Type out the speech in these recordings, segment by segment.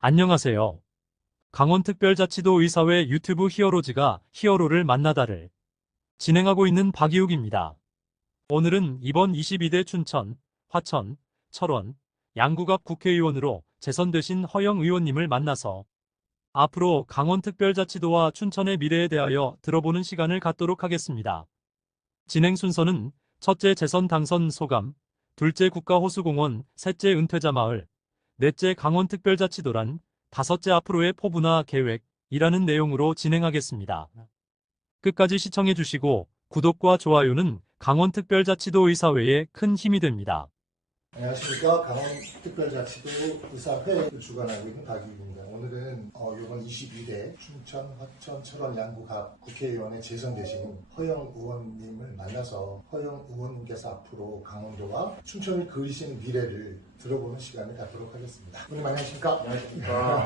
안녕하세요. 강원특별자치도 의사회 유튜브 히어로즈가 히어로를 만나다를 진행하고 있는 박이욱입니다. 오늘은 이번 22대 춘천, 화천, 철원, 양구갑 국회의원으로 재선되신 허영 의원님을 만나서 앞으로 강원특별자치도와 춘천의 미래에 대하여 들어보는 시간을 갖도록 하겠습니다. 진행 순서는 첫째 재선 당선 소감, 둘째 국가호수공원, 셋째 은퇴자 마을, 넷째 강원특별자치도란, 다섯째 앞으로의 포부나 계획이라는 내용으로 진행하겠습니다. 끝까지 시청해주시고 구독과 좋아요는 강원특별자치도 의사회에 큰 힘이 됩니다. 안녕하십니까. 강원특별자치도 의사회를 주관하고 있는 박이욱입니다. 오늘은 이번 22대 춘천, 화천, 철원, 양구갑 국회의원에 재선되신 허영 의원님을 만나서 허영 의원님께서 앞으로 강원도와 춘천을 그리시는 미래를 들어보는 시간을 갖도록 하겠습니다. 의원님 안녕하십니까? 안녕하십니까.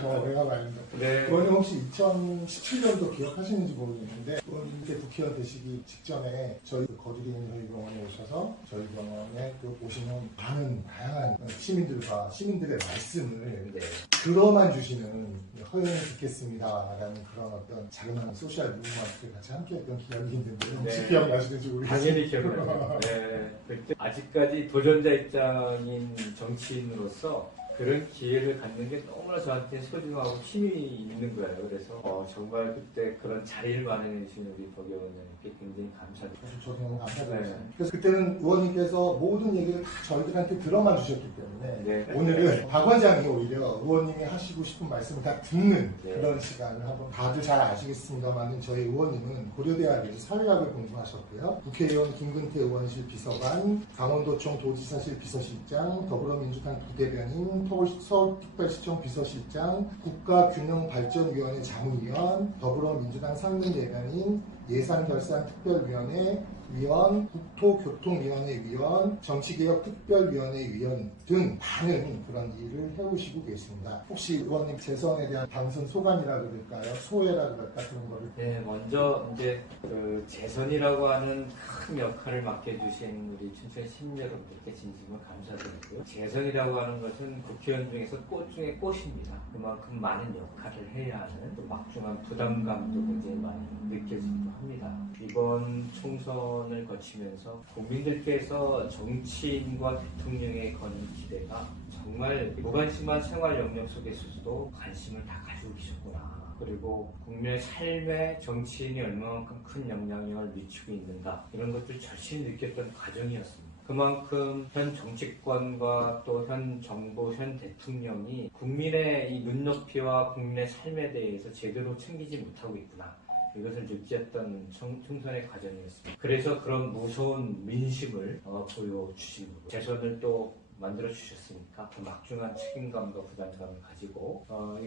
정말 오래간만입니다. 네. 의원님 혹시 2017년도 기억하시는지 모르겠는데 의원님께 국회의원 되시기 직전에 저희 거주에 있는 저희 병원에 오셔서 저희 병원에 오시는 많은 다양한 시민들의 말씀을 들어만 주시는 허영을 듣겠습니다라는 그런 어떤 자그마한 소셜 무브먼트를 같이 함께했던 기억이 있는데 혹시 네. 기억나시는지 모르겠습니다. 당연히 기억나요. 네. 그때 아직까지 도전자 입장인 정치인으로서 그런 기회를 갖는 게 너무나 저한테 소중하고 힘이 있는 거예요. 그래서 정말 그때 그런 자리를 마련해 주신 우리 박 의원님께 굉장히 감사드립니다. 사실 저도 너무 감사드립니다. 네. 그래서 그때는 의원님께서 모든 얘기를 다 저희들한테 들어만 주셨기 때문에 네. 오늘은 박 원장이 오히려 의원님이 하시고 싶은 말씀을 다 듣는 네. 그런 시간을 한번 다들 잘 아시겠습니다만 저희 의원님은 고려대학에서 사회학을 공부하셨고요. 국회의원 김근태 의원실 비서관, 강원도청 도지사실 비서실장, 더불어민주당 부대변인, 서울특별시청 비서실장, 국가균형발전위원회 자문위원, 더불어민주당 상근대변인, 예산결산특별위원회 위원, 국토교통위원회 위원, 정치개혁특별위원회 위원 등 많은 그런 일을 해오시고 계십니다. 혹시 의원님 재선에 대한 당선 소감이라 그럴까요? 소회라 그럴까 그런 거를. 네, 먼저 이제 그 재선이라고 하는 큰 역할을 맡겨주신 우리 춘천 시민 여러분들께 진심으로 감사드리고요. 재선이라고 하는 것은 국회의원 중에서 꽃 중에 꽃입니다. 그만큼 많은 역할을 해야 하는 또 막중한 부담감도 굉장히 많이 느껴지기도 합니다. 이번 총선을 거치면서 국민들께서 정치인과 대통령에 거는 기대가 정말 무관심한 생활 영역 속에서도 관심을 다 가지고 계셨구나. 그리고 국민의 삶에 정치인이 얼마만큼 큰 영향력을 미치고 있는가, 이런 것들 절실히 느꼈던 과정이었습니다. 그만큼 현 정치권과 또 현 정부, 현 대통령이 국민의 이 눈높이와 국민의 삶에 대해서 제대로 챙기지 못하고 있구나, 이것을 느꼈던 총선의 과정이었습니다. 그래서 그런 무서운 민심을 보여주신 거고, 재선을 또 만들어 주셨으니까 그 막중한 책임감과 부담감을 가지고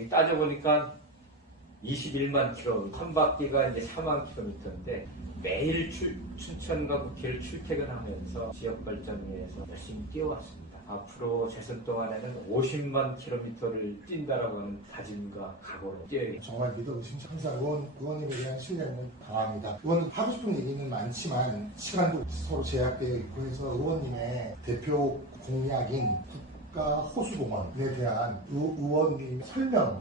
따져보니까 21만 킬로, 한 바퀴가 이제 4만 킬로미터인데 매일 춘천과 국회를 출퇴근하면서 지역 발전을 위해서 열심히 뛰어왔습니다. 앞으로 재선 동안에는 50만 킬로미터를 뛴다라고 하는 다짐과 각오로 뛰어야겠습니다. 정말 믿어보시면 항상 의원님에 대한 신뢰는 강합니다. 의원님 하고 싶은 얘기는 많지만 시간도 서로 제약되어 있고 해서 의원님의 대표 공약인 호수공원에 대한 의원님 설명,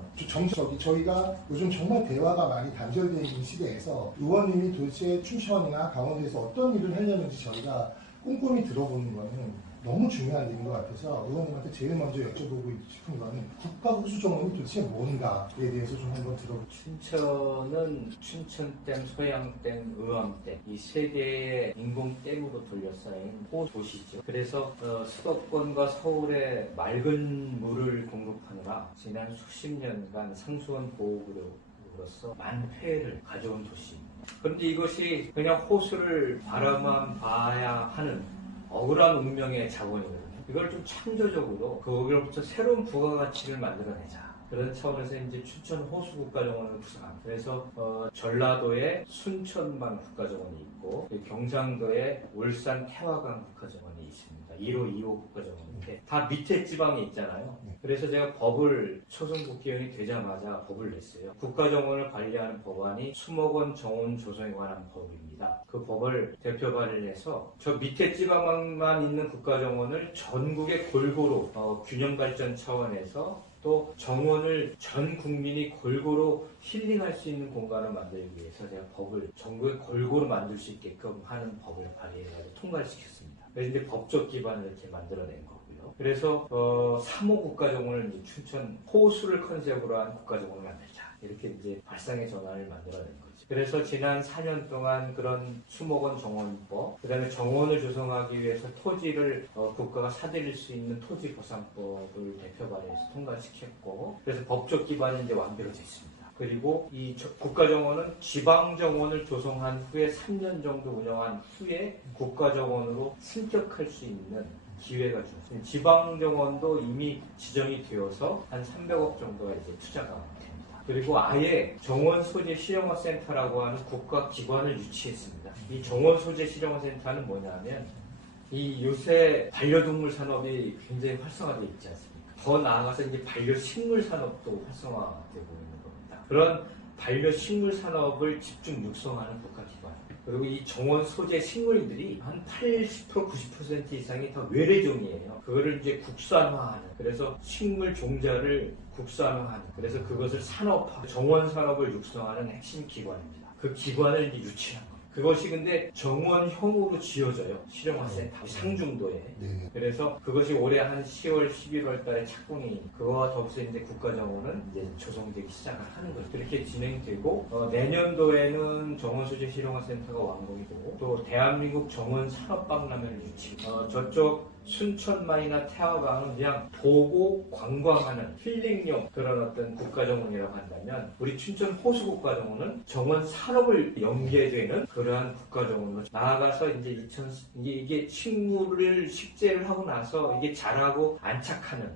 저희가 요즘 정말 대화가 많이 단절되어 있는 시대에서 의원님이 도대체 춘천이나 강원도에서 어떤 일을 하려는지 저희가 꼼꼼히 들어보는 거는 너무 중요한 일인 것 같아서 의원님한테 제일 먼저 여쭤보고 싶은 거는 국가호수정원이 도대체 뭔가에 대해서 좀 한번 들어보고 춘천은 춘천댐, 소양댐, 의왕댐, 이 세 개의 인공댐으로 둘러싸인 호도시죠. 그래서 수도권과 서울에 맑은 물을 공급하느라 지난 수십 년간 상수원 보호구역으로서 많은 폐해를 가져온 도시입니다. 그런데 이것이 그냥 호수를 바라만 봐야 하는 억울한 운명의 자본이거든요. 이걸 좀 창조적으로 거기로부터 새로운 부가가치를 만들어내자. 그런 차원에서 이제 춘천 호수국가정원을 구성합니다. 그래서 전라도에 순천만 국가정원이 있고, 경상도에 울산 태화강 국가정원이 있습니다. 1호, 2호 국가정원인데 다 밑에 지방에 있잖아요. 그래서 제가 법을 초선 국회의원이 되자마자 법을 냈어요. 국가정원을 관리하는 법안이 수목원 정원 조성에 관한 법입니다. 그 법을 대표 발의해서 저 밑에 지방만 있는 국가정원을 전국에 골고루 균형 발전 차원에서 또 정원을 전 국민이 골고루 힐링할 수 있는 공간을 만들기 위해서 제가 법을 전국에 골고루 만들 수 있게끔 하는 법을 발의해가지고 통과를 시켰습니다. 그래서 이제 법적 기반을 이렇게 만들어낸 거고요. 그래서 3호 국가정원을 이제 춘천 호수를 컨셉으로 한 국가정원을 만들자, 이렇게 이제 발상의 전환을 만들어낸 거죠. 그래서 지난 4년 동안 그런 수목원 정원법, 그 다음에 정원을 조성하기 위해서 토지를 국가가 사들일 수 있는 토지보상법을 대표 발의해서 통과시켰고, 그래서 법적 기반이 이제 완료되어 있습니다. 그리고 이 국가정원은 지방정원을 조성한 후에 3년 정도 운영한 후에 국가정원으로 승격할 수 있는 기회가 주어집니다. 지방정원도 이미 지정이 되어서 한 300억 정도가 이제 투자가 됩니다. 그리고 아예 정원 소재 실용화센터라고 하는 국가기관을 유치했습니다. 이 정원 소재 실용화센터는 뭐냐면, 이 요새 반려동물 산업이 굉장히 활성화되어 있지 않습니까? 더 나아가서 이제 반려식물 산업도 활성화되고 있는 겁니다. 그런 반려식물 산업을 집중 육성하는 국가기관. 그리고 이 정원 소재 식물들이 한 80% 90% 이상이 다 외래종이에요. 그거를 이제 국산화하는, 그래서 식물 종자를 국산화하는, 그래서 그것을 산업화, 정원 산업을 육성하는 핵심 기관입니다. 그 기관을 이제 유치한 겁니다. 그것이 근데 정원형으로 지어져요. 실용화센터 상중도에. 네. 그래서 그것이 올해 한 10월, 11월 달에 착공이, 그거와 더불어서 이제 국가정원은 이제 조성되기 시작을 하는 거죠. 그렇게 진행되고, 내년도에는 정원 소재 실용화센터가 완공이 되고, 또 대한민국 정원 산업박람회를 유치. 저쪽 순천만이나 태화강은 그냥 보고 관광하는 힐링용 그런 어떤 국가정원이라고 한다면, 우리 춘천 호수국가정원은 정원 산업을 연계되는 그러한 국가정원으로 나아가서 이제 이게 식물을 식재를 하고 나서 이게 자라고 안착하는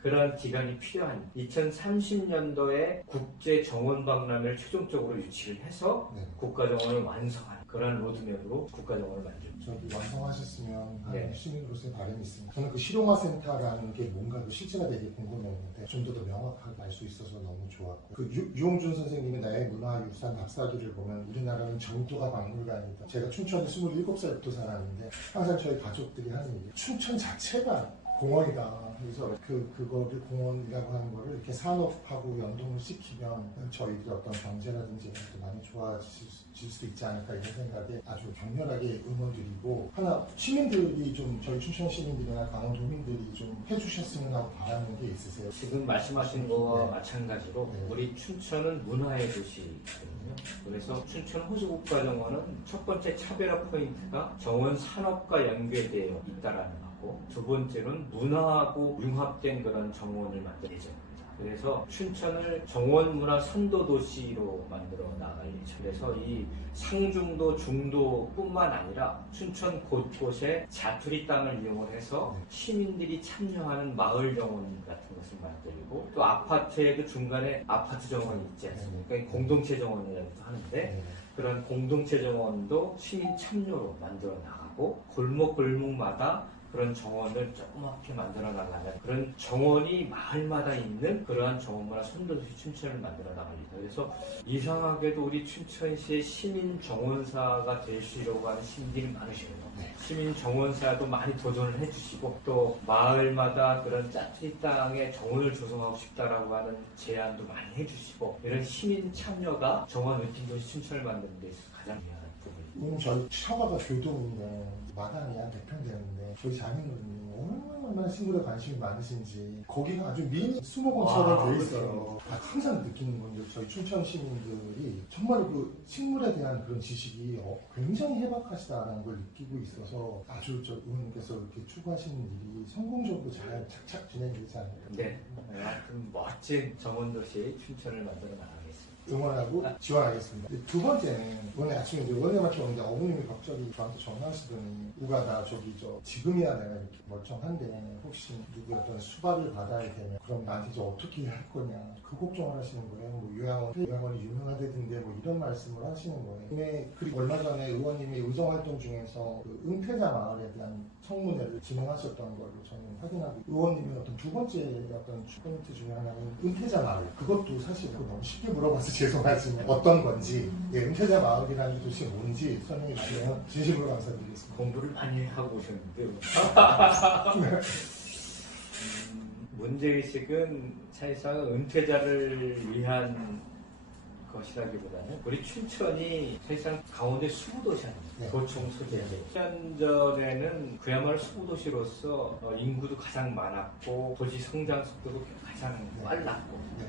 그런 기간이 필요한 2030년도에 국제정원박람회를 최종적으로 유치를 해서 국가정원을 완성하는 그런 로드맵으로 국가정원을 만들죠. 저기 완성하셨으면 네. 시민으로서의 바람이 있습니다. 저는 그 실용화센터라는 게 뭔가 그 실제가 되게 궁금했는데 좀 더 명확하게 알 수 있어서 너무 좋았고, 그 유홍준 선생님의 나의 문화유산 박사기를 보면 우리나라는 정도가 박물관이다. 제가 춘천에 27살부터 살았는데 항상 저희 가족들이 하는 얘기, 춘천 자체가 공원이다. 그래서 그거를 공원이라고 하는 거를 이렇게 산업하고 연동을 시키면 저희들의 어떤 경제라든지 이런 것도 많이 좋아질 수 있지 않을까, 이런 생각에 아주 격렬하게 응원드리고, 하나 시민들이 좀, 저희 춘천 시민들이나 강원도민들이 좀 해주셨으면 하고 바라는 게 있으세요? 지금 말씀하신 거와 네. 마찬가지로 네. 우리 춘천은 문화의 도시거든요. 그래서 춘천 호수국가정원은 첫 번째 차별화 포인트가 정원 산업과 연계되어 있다라는 거고, 두 번째는 문화하고 융합된 그런 정원을 만들 예정입니다. 그래서 춘천을 정원문화 선도도시로 만들어 나갈 예정. 그래서 이 상중도, 중도뿐만 아니라 춘천 곳곳에 자투리 땅을 이용을 해서 시민들이 참여하는 마을 정원 같은 것을 만들고, 또 아파트에도 중간에 아파트 정원이 있지 않습니까? 그러니까 공동체 정원이라고도 하는데, 그런 공동체 정원도 시민 참여로 만들어 나가고, 골목마다 그런 정원을 조그맣게 만들어 나가는, 그런 정원이 마을마다 있는 그러한 정원문화 선도도시 춘천을 만들어 나갑니다. 그래서 이상하게도 우리 춘천시의 시민 정원사가 되시려고 하는 시민들이 많으시고요. 시민 정원사도 많이 도전을 해주시고, 또 마을마다 그런 짜투리 땅에 정원을 조성하고 싶다라고 하는 제안도 많이 해주시고, 이런 시민 참여가 정원 웨팅도시 춘천을 만드는 데 있어서 가장 중요한 부분입니다. 저희 샤워가 교동인데 마당이 한 100평 되는데 저희 자매님이 얼마나 식물에 관심이 많으신지, 거기가 아주 미니 수목원처럼 되어 있어요. 항상 느끼는 건데, 저희 춘천 시민들이 정말 그 식물에 대한 그런 지식이 굉장히 해박하시다는 걸 느끼고 있어서, 아주 저 의원님께서 이렇게 추구하시는 일이 성공적으로 잘 착착 진행되지 않을까. 네, 하여튼 멋진 정원도시 춘천을 만들어 나가겠습니다. 응원하고 지원하겠습니다. 두 번째는, 오늘 아침에 이제 원래한테 오는데 어머님이 갑자기 저한테 전화하시더니, 우가 나 지금이야 내가 이렇게 멀쩡한데 혹시 누구 어떤 수발을 받아야 되면 그럼 나한테 이제 어떻게 할 거냐, 그 걱정을 하시는 거예요. 뭐 요양원이 유명하다던데 뭐 이런 말씀을 하시는 거예요. 그리고 얼마 전에 의원님이 의정활동 중에서 그 은퇴자 마을에 대한 청문회를 진행하셨던 걸로 저는 확인하고, 의원님의 어떤 두 번째 어떤 포인트 중에 하나는 은퇴자 마을, 그것도 사실 너무 쉽게 물어봐서 죄송하지만 어떤 건지, 은퇴자 마을이라는 도시 뭔지 설명해 주시면 진심으로 감사드리겠습니다. 공부를 많이 하고 오셨는데요. 문제의식은 사실상 은퇴자를 위한 것이라기보다는 우리 춘천이 사실상 강원도의 수구도시 아닙니까? 네. 도청 소재지. 10년 전에는 그야말로 수구도시로서 인구도 가장 많았고 도시 성장 속도도 가장 빨랐고 네.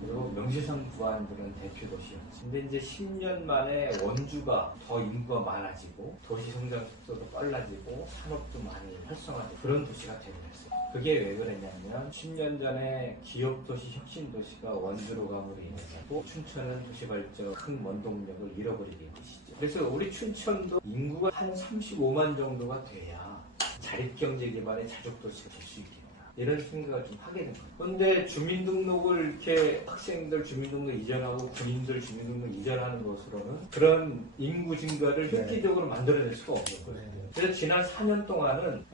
그리고 명실상 부한 그런 대표 도시였죠. 근데 이제 10년 만에 원주가 더 인구가 많아지고 도시 성장 속도도 빨라지고 산업도 많이 활성화되고 그런 도시가 되고 있어요. 그게 왜 그랬냐면 10년 전에 기업도시, 혁신도시가 원주로 감으로 인해서 춘천은 도시발전 큰 원동력을 잃어버리게 된 것이죠. 그래서 우리 춘천도 인구가 한 35만 정도가 돼야 자립경제 기반의 자족도시가 될 수 있겠다. 이런 생각을 좀 하게 된 거예요. 그런데 주민등록을 이렇게 학생들 주민등록 이전하고 군인들 주민등록 이전하는 것으로는 그런 인구 증가를 획기적으로 만들어낼 수가 없는 거예요. 그래서 지난 4년 동안은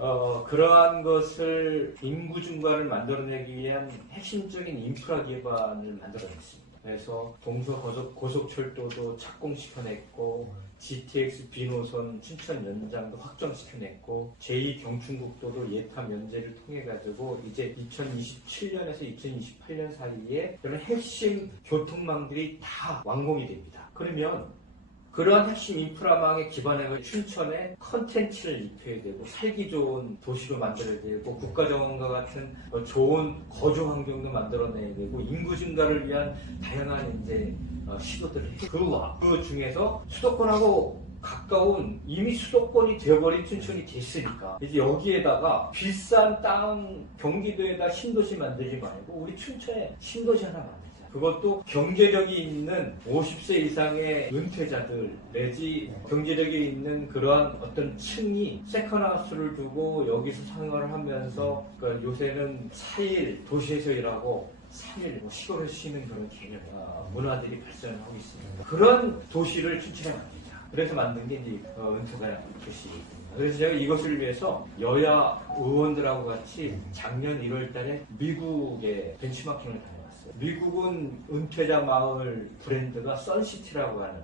그러한 것을 인구 증가를 만들어내기 위한 핵심적인 인프라 기반을 만들어냈습니다. 그래서 동서 고속철도도 착공시켜냈고 GTX B노선 춘천 연장도 확정시켜냈고 제2경춘국도도 예타 면제를 통해 가지고 이제 2027년에서 2028년 사이에 그런 핵심 교통망들이 다 완공이 됩니다. 그러면 그러한 핵심 인프라망에 기반해서 춘천에 컨텐츠를 입혀야 되고 살기 좋은 도시로 만들어야 되고 국가정원과 같은 좋은 거주 환경도 만들어내야 되고 인구 증가를 위한 다양한 이제 시도들을 해요. 그 중에서 수도권하고 가까운 이미 수도권이 되어버린 춘천이 됐으니까 이제 여기에다가 비싼 땅 경기도에다 신도시 만들지 말고 우리 춘천에 신도시 하나 만들자. 그것도 경제력이 있는 50세 이상의 은퇴자들 내지 경제력이 있는 그러한 어떤 층이 세컨하우스를 두고 여기서 생활을 하면서 그러니까 요새는 4일 도시에서 일하고 3일 시골에서 쉬는 그런 개념 문화들이 발전하고 있습니다. 그런 도시를 춘천에 만들자. 그래서 만든 게 이제 은퇴가 도시입니다. 그래서 제가 이것을 위해서 여야 의원들하고 같이 작년 1월 달에 미국에 벤치마킹을 다녀왔어요. 미국은 은퇴자 마을 브랜드가 선시티라고 하는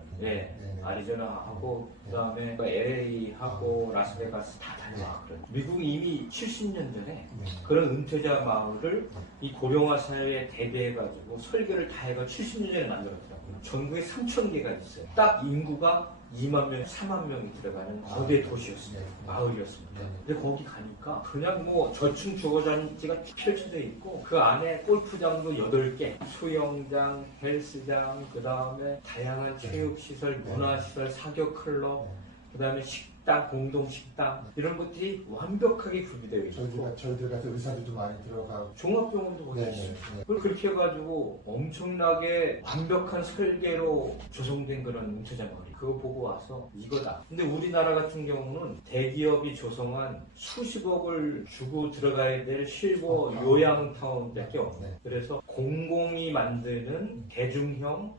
아리조나하고 그다음에 LA하고 라스베가스 다 다녀왔거든요. 미국이 이미 70년 전에 그런 은퇴자 마을을 이 고령화 사회에 대비해가지고 설계를 다 해가 70년 전에 만들었더라고요. 전국에 3,000개가 있어요. 딱 인구가 2만 명, 4만 명이 들어가는 거대 도시였습니다. 마을이었습니다. 근데 거기 가니까 그냥 뭐 저층 주거단지가 펼쳐져 있고 그 안에 골프장도 8개, 수영장, 헬스장, 그 다음에 다양한 체육시설, 문화시설, 사교클럽, 그 다음에 식당, 공동식당 이런 것들이 완벽하게 구비되어 있고 저희들 같은 의사들도 많이 들어가고 종합병원도 거기 있어요. 그렇게 해가지고 엄청나게 완벽한 설계로 조성된 그런 은퇴자 마을이 그거 보고 와서 이거다. 근데 우리나라 같은 경우는 대기업이 조성한 수십억을 주고 들어가야 될 실버 요양타운밖에 없네. 그래서 공공이 만드는 대중형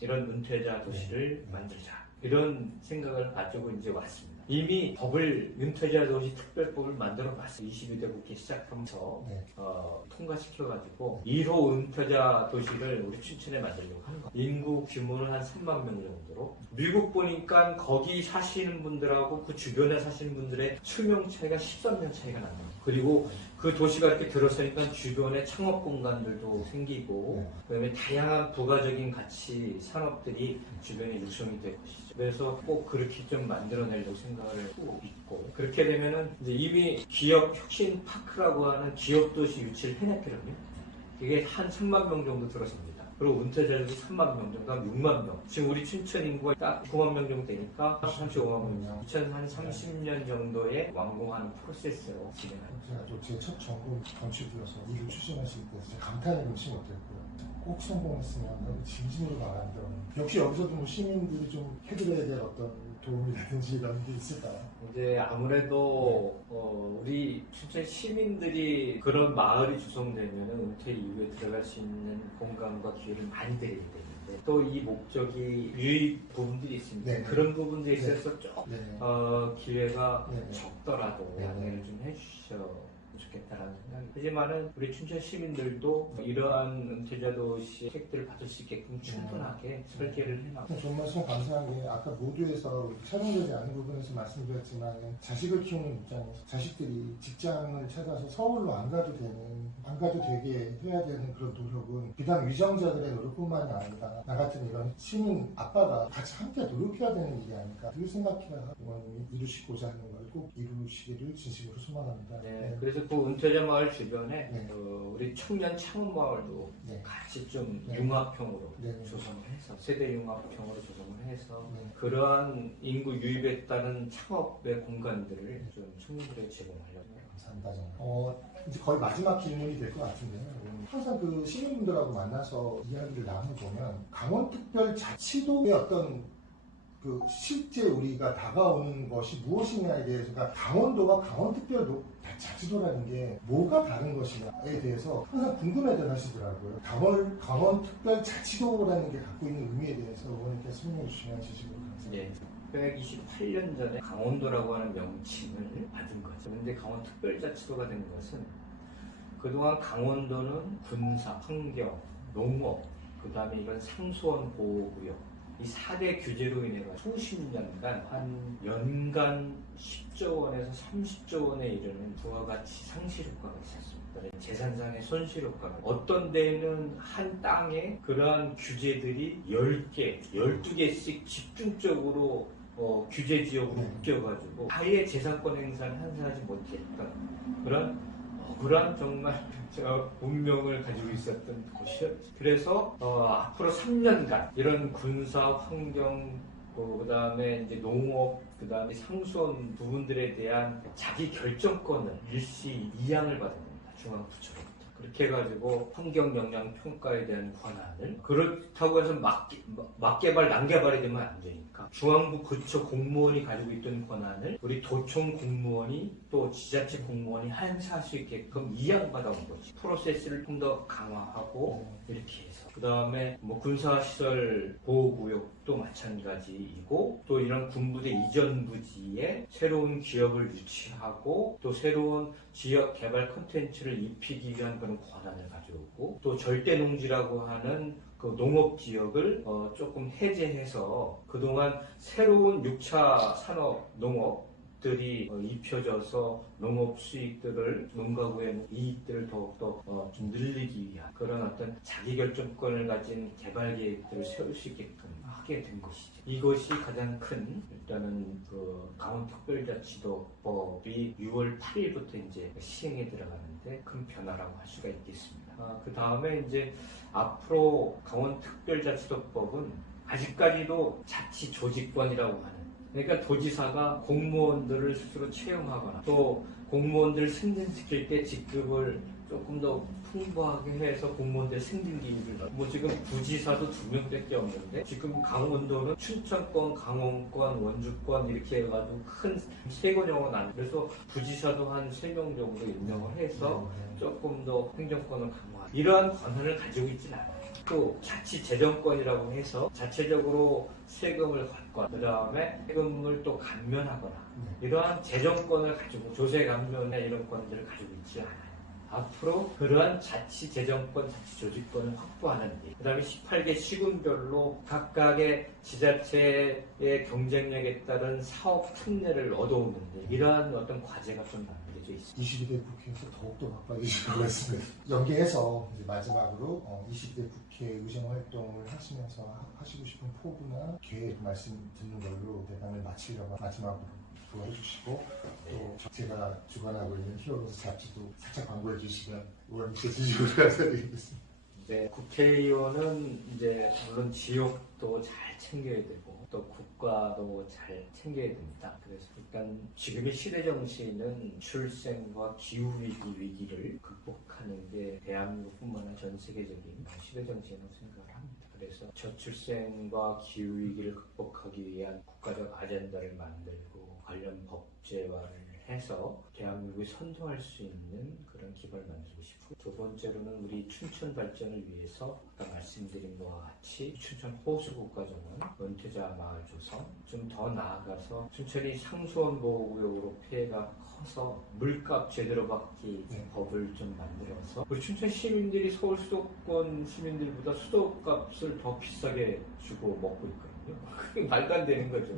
이런 은퇴자 도시를 만들자. 이런 생각을 가지고 이제 왔습니다. 이미 법을 은퇴자 도시 특별법을 만들어 봤어요. 22대 국회 시작하면서 통과시켜가지고 1호 은퇴자 도시를 우리 춘천에 만들려고 하는 거예요. 인구 규모는 한 3만 명 정도로. 미국 보니까 거기 사시는 분들하고 그 주변에 사시는 분들의 수명 차이가 13년 차이가 납니다. 그리고 그 도시가 이렇게 들어서니까 주변에 창업 공간들도 생기고 그다음에 다양한 부가적인 가치 산업들이 주변에 육성이 될 것이죠. 그래서 꼭 그렇게 좀 만들어내려고 생각을 하고 있고 그렇게 되면은 이제 이미 기업 혁신 파크라고 하는 기업 도시 유치를 해냈거든요. 이게 한 3만 명 정도 들어섭니다. 그리고 은퇴자들도 3만 명 정도, 한 6만 명. 지금 우리 춘천 인구가 딱 9만 명 정도 되니까 35만 명. 2030년 정도에 완공하는 프로세스로 진행합니다. 제가 또 제 첫 전공 건축이어서 일을 추진하실 때 진짜 감탄을 금치 못했고요. 꼭 성공했으면 너무 진심으로 바란다. 역시 여기서도 뭐 시민들이 좀 해드려야 될 어떤 도움이라든지 이런 게 있을까요? 이제 아무래도 우리 춘천 시민들이 그런 마을이 조성되면 은퇴 이후에 들어갈 수 있는 공간과 기회를 많이 드리게 되는데 또 이 목적이 유입 부분들이 있습니다. 네. 그런 부분들에 있어서 조금 네. 기회가 네. 적더라도 네. 양해를 좀 해주셔야 좋겠다라는 생각이. 하지만은 우리 춘천 시민들도 이러한 은퇴자 도시 혜택들을 받을 수 있게끔 충분하게 설계를 해놔. 좋은 말씀 감사한 게 아까 모두에서 촬영되지 않은 부분에서 말씀드렸지만 자식을 키우는 입장에서 자식들이 직장을 찾아서 서울로 안 가도 되게 해야 되는 그런 노력은 비단 위정자들의 노력뿐만이 아니라 나 같은 이런 시민 아빠가 같이 함께 노력해야 되는 일이 아닐까 그 생각해야 의원님이 이루시고자 하는 걸 꼭 이루시기를 진심으로 소망합니다. 네, 그래서 그 은퇴자 마을 주변에 네. 우리 청년 창업 마을도 네. 같이 좀 네. 융합형으로 네. 조성을 해서 세대 융합형으로 조성을 해서 네. 그러한 인구 유입에 따른 창업의 공간들을 좀 청년들에게 제공하려고 해요. 감사합니다. 정말. 이제 거의 마지막 질문이 될 것 같은데요. 항상 그 시민분들하고 만나서 이야기를 나눠보면 강원특별자치도의 어떤 그 실제 우리가 다가오는 것이 무엇이냐에 대해서 그러니까 강원도가 강원특별자치도라는 게 뭐가 다른 것이냐에 대해서 항상 궁금해들 하시더라고요. 강원특별자치도라는 게 갖고 있는 의미에 대해서 의원님께서 설명해 주시면 진심으로 감사합니다. 예. 128년 전에 강원도라고 하는 명칭을 받은 거죠. 그런데 강원특별자치도가 된 것은 그동안 강원도는 군사, 환경, 농업, 그 다음에 이런 상수원 보호구역 이 4대 규제로 인해 수십 년간 한 연간 10조 원에서 30조 원에 이르는 부와 가치 상실 효과가 있었습니다. 재산상의 손실 효과가 어떤 데는 한 땅에 그러한 규제들이 10개, 12개씩 집중적으로 규제 지역으로 묶여가지고 아예 재산권 행사를 행사하지 못했던 그런 억울한 정말 운명을 가지고 있었던 곳이었죠. 그래서 앞으로 3년간 이런 군사, 환경, 그 다음에 이제 농업, 그 다음에 상수원 부분들에 대한 자기 결정권을 일시 이양을 받은 겁니다. 중앙부처로부터. 그렇게 해가지고 환경 영향 평가에 대한 권한을 그렇다고 해서 막개발, 난개발이 되면 안 되니까 중앙부 부처 공무원이 가지고 있던 권한을 우리 도청 공무원이 또 지자체 공무원이 행사할 수 있게끔 이양받아 온 거지. 프로세스를 좀 더 강화하고 이렇게 해서 그 다음에 뭐 군사시설 보호구역도 마찬가지이고 또 이런 군부대 이전 부지에 새로운 기업을 유치하고 또 새로운 지역 개발 콘텐츠를 입히기 위한 그런 권한을 가져오고 또 절대농지라고 하는 그 농업 지역을 조금 해제해서 그동안 새로운 6차 산업 농업들이 입혀져서 농업 수익들을 농가구의 이익들을 더욱더 좀 늘리기 위한 그런 어떤 자기결정권을 가진 개발 계획들을 세울 수 있게끔 하게 된 것이죠. 이것이 가장 큰 일단은 그 강원특별자치도법이 6월 8일부터 이제 시행에 들어가는데 큰 변화라고 할 수가 있겠습니다. 그 다음에 이제 앞으로 강원특별자치도법은 아직까지도 자치조직권이라고 하는 그러니까 도지사가 공무원들을 스스로 채용하거나 또 공무원들을 승진시킬 때 직급을 조금 더 풍부하게 해서 공무원들 승진 기율을 뭐 지금 부지사도 2명밖에 없는데 지금 강원도는 춘천권, 강원권, 원주권 이렇게 해가지고 큰 세 권역으로 나뉘어 그래서 부지사도 한 3명 정도 임명을 해서 조금 더 행정권을 강화 이러한 권한을 가지고 있지는 않아요. 또 자치재정권이라고 해서 자체적으로 세금을 받거나 그 다음에 세금을 또 감면하거나 이러한 재정권을 가지고 조세 감면의 이런 권들을 가지고 있지 않아요. 앞으로 그러한 자치재정권, 자치조직권을 확보하는 일. 그 다음에 18개 시군별로 각각의 지자체의 경쟁력에 따른 사업 특례를 얻어오는 일. 이러한 어떤 과제가 좀 남겨져 있습니다. 22대 국회에서 더욱더 바빠지실 것 같습니다. 연계해서 이제 마지막으로 22대 국회 의정 활동을 하시면서 하시고 싶은 포부나 계획 말씀 듣는 걸로 대담을 마치려고 마지막으로 도와주시고 또 제가 주관하고 있는 히어로즈 잡지도 살짝 광고해 주시면 의원님께 진심으로 감사드리겠습니다. 네, 국회의원은 이제 물론 지역도 잘 챙겨야 되고 또 국가도 잘 챙겨야 됩니다. 그래서 일단 지금의 시대 정신은 출생과 기후 위기를 극복하는 게 대한민국뿐만 아니라 전 세계적인 시대 정신이라고 생각을 합니다. 그래서 저출생과 기후 위기를 극복하기 위한 국가적 아젠다를 만들고 관련 법제화를 해서 대한민국이 선도할 수 있는 그런 기반을 만들고 싶고, 두 번째로는 우리 춘천 발전을 위해서 아까 말씀드린 바와 같이 춘천 호수국가정원, 은퇴자 마을 조성, 좀 더 나아가서 춘천이 상수원 보호구역으로 피해가 커서 물값 제대로 받기 법을 좀 만들어서 우리 춘천 시민들이 서울 수도권 시민들보다 수도값을 더 비싸게 주고 먹고 있거든요. 그게 말도 안 되는 거죠.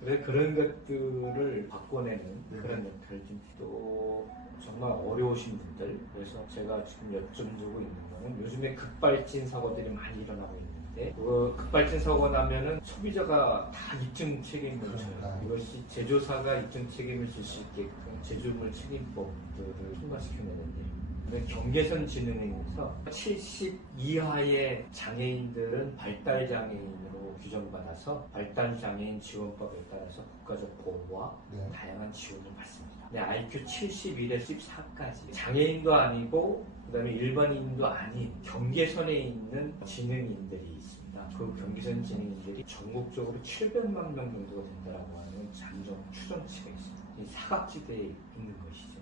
그래서 그런 것들을 바꿔내는 그런 역할을 또 정말 어려우신 분들, 그래서 제가 지금 여쭤보고 있는 거는 요즘에 급발진 사고들이 많이 일어나고 있는데, 그 급발진 사고가 나면은 소비자가 다 입증 책임을 져요. 이것이 제조사가 입증 책임을 질 수 있게끔 제조물 책임법들을 통과시켜내는데, 경계선 진흥행에서 70 이하의 장애인들은 발달장애인으로 규정받아서 발달장애인 지원법에 따라서 국가적 보호와 다양한 지원을 받습니다. IQ 71에 14까지 장애인도 아니고 그다음에 일반인도 아닌 경계선에 있는 지능인들이 있습니다. 그 경계선 지능인들이 전국적으로 700만 명 정도가 된다고 하는 잠정 추정치가 있습니다. 이 사각지대에 있는 것이죠.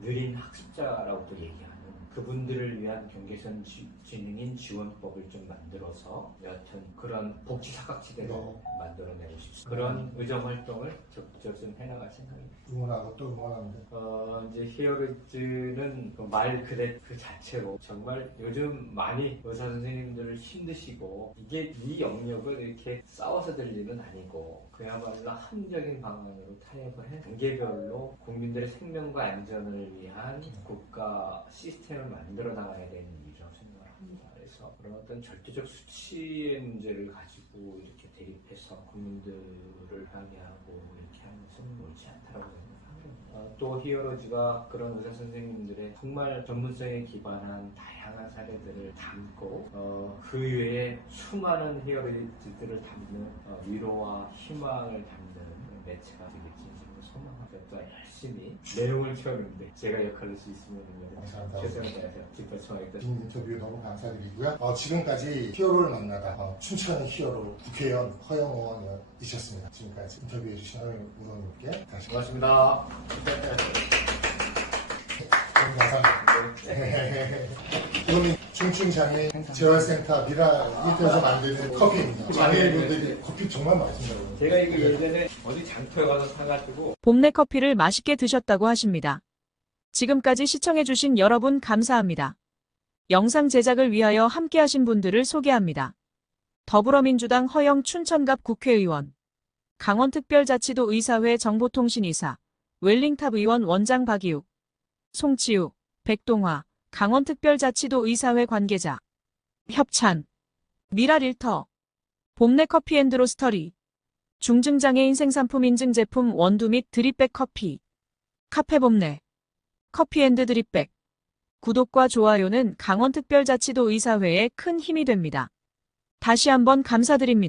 느린 학습자라고도 얘기하는 그분들을 위한 경계선 지능인 지원법을 좀 만들어서 여하튼 그런 복지 사각지대를 만들어내고 싶습니다. 그런 의정 활동을 적극적으로 좀 해나갈 생각입니다. 응원하고 또 응원합니다. 이제 히어로즈는 말 그 자체로 정말 요즘 많이 의사 선생님들 힘드시고, 이게 이 영역을 이렇게 싸워서 될 일은 아니고 그야말로 합리적인 방안으로 타협을 해 단계별로 국민들의 생명과 안전을 위한 국가 시스템을 만들어 나가야 되는 일이라고 생각을 합니다. 그래서 그런 어떤 절대적 수치의 문제를 가지고 이렇게 대립해서 국민들을 방해하고 이렇게 하는 것은 옳지 않다고 생각합니다. 또 히어로즈가 그런 의사 선생님들의 정말 전문성에 기반한 다양한 사례들을 담고 그 외에 수많은 히어로즈들을 담는 위로와 희망을 담는 매체가 되겠지 소망하고 또 열심히 내용을 채우는데 제가 역할을 수 있으면 최선을 다해서 뒷받침하겠다. 긴 인터뷰 너무 감사드리고요. 지금까지 히어로를 만나다 춘천 히어로 국회의원 허영 의원이셨습니다. 지금까지 인터뷰해 주신 허영 의원님께 다시 고맙습니다. 감사합니다. 이거는 중증장애인 재활센터 미라 1에서 만드는 커피입니다. 장애인분들이 커피 정말 맛있다고. 제가 이거 예전에 어디 장터에 가서 사가지고 봄내 커피를 맛있게 드셨다고 하십니다. 지금까지 시청해주신 여러분 감사합니다. 영상 제작을 위하여 함께하신 분들을 소개합니다. 더불어민주당 허영 춘천갑 국회의원, 강원특별자치도 의사회 정보통신이사, 웰링탑 의원 원장 박이욱, 송치우, 백동화, 강원특별자치도 의사회 관계자, 협찬, 미라릴터, 봄내 커피앤드로스터리, 중증장애인 생산품 인증 제품 원두 및 드립백 커피, 카페 봄내, 커피앤드 드립백. 구독과 좋아요는 강원특별자치도 의사회에 큰 힘이 됩니다. 다시 한번 감사드립니다.